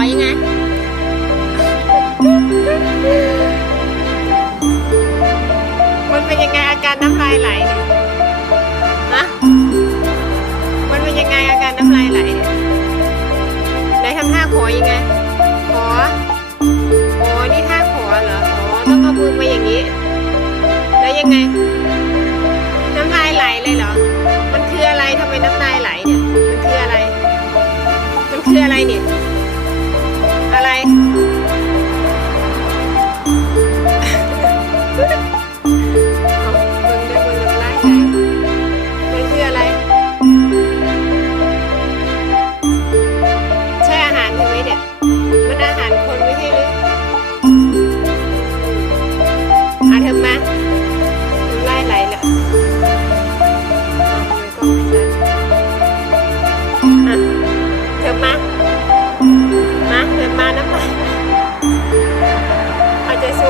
อยไงมันเป็นยังไงอาการน้ำลายไหลเนี่ยฮะมันเป็นยังไงอาการน้ำลายไหลเนี่ยไหนทำท่าขอยังไงขออ๋อนี่ท่าขอเหรออ๋อต้องเอามือมาอย่างนี้ แล้วยังไง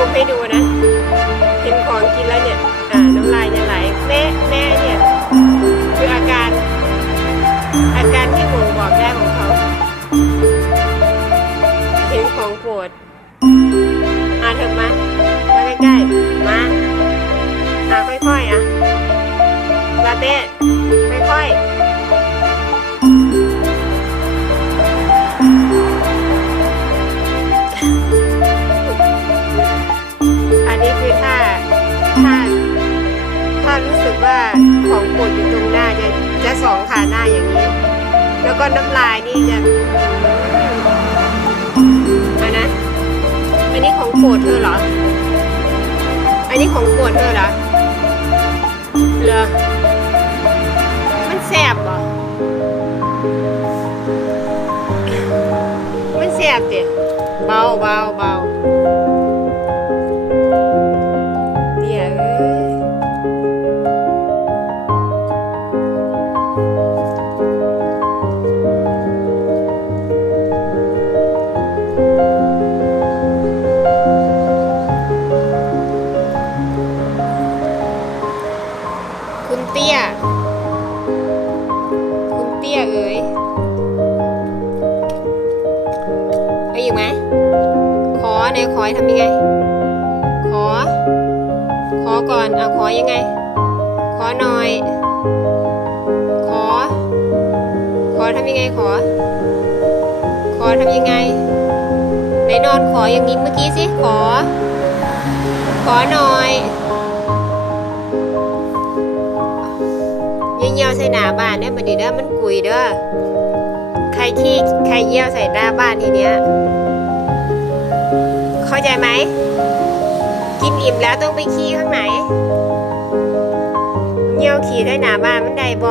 เอาจะซูมให้ดูนะ เห็นของกินแล้วเนี่ย อ่า น้ำลายจะไหลแม่แม่เนี่ย คืออาการ อาการที่หมูบอกได้ของเขา เห็นของโปรดอาเถอะมามาใกล้ๆ มา อะค่อยๆ อะลาเต้ ของปรดอยู่ตรงหน้าจะจะสองขาหน้าอย่างนี้ แล้วก็น้ำลายนี่จะอันนะอันนี้ของปรดเธอเหรอ อันนี้ของปรดเธอเหรอเหรอมันแสบเหรอมันแสบดิเบาเบาเบา ตี้ย คุณเตี้ยเอ๋ยเอาอีกไหม ขอไหนขอให้ทำยังไง ขอ ขอก่อนเอาขอยังไง ขอหน่อย ขอ ขอทำยังไงขอ ขอทำยังไงไหนนอนขออย่างนี้เมื่อกี้สิขอ ขอหน่อย ยวใส่หน้าบ้านเนี่ยมันดีเด้อมันกุยเด้อใครขี้ใครเยี่ยวใส่หน้าบ้านทีเนี้ยเข้าใจไหมกินอิ่มแล้วต้องไปขี้ข้างไหนเยี่ยวขี่ได้หน้าบ้านมันได้บ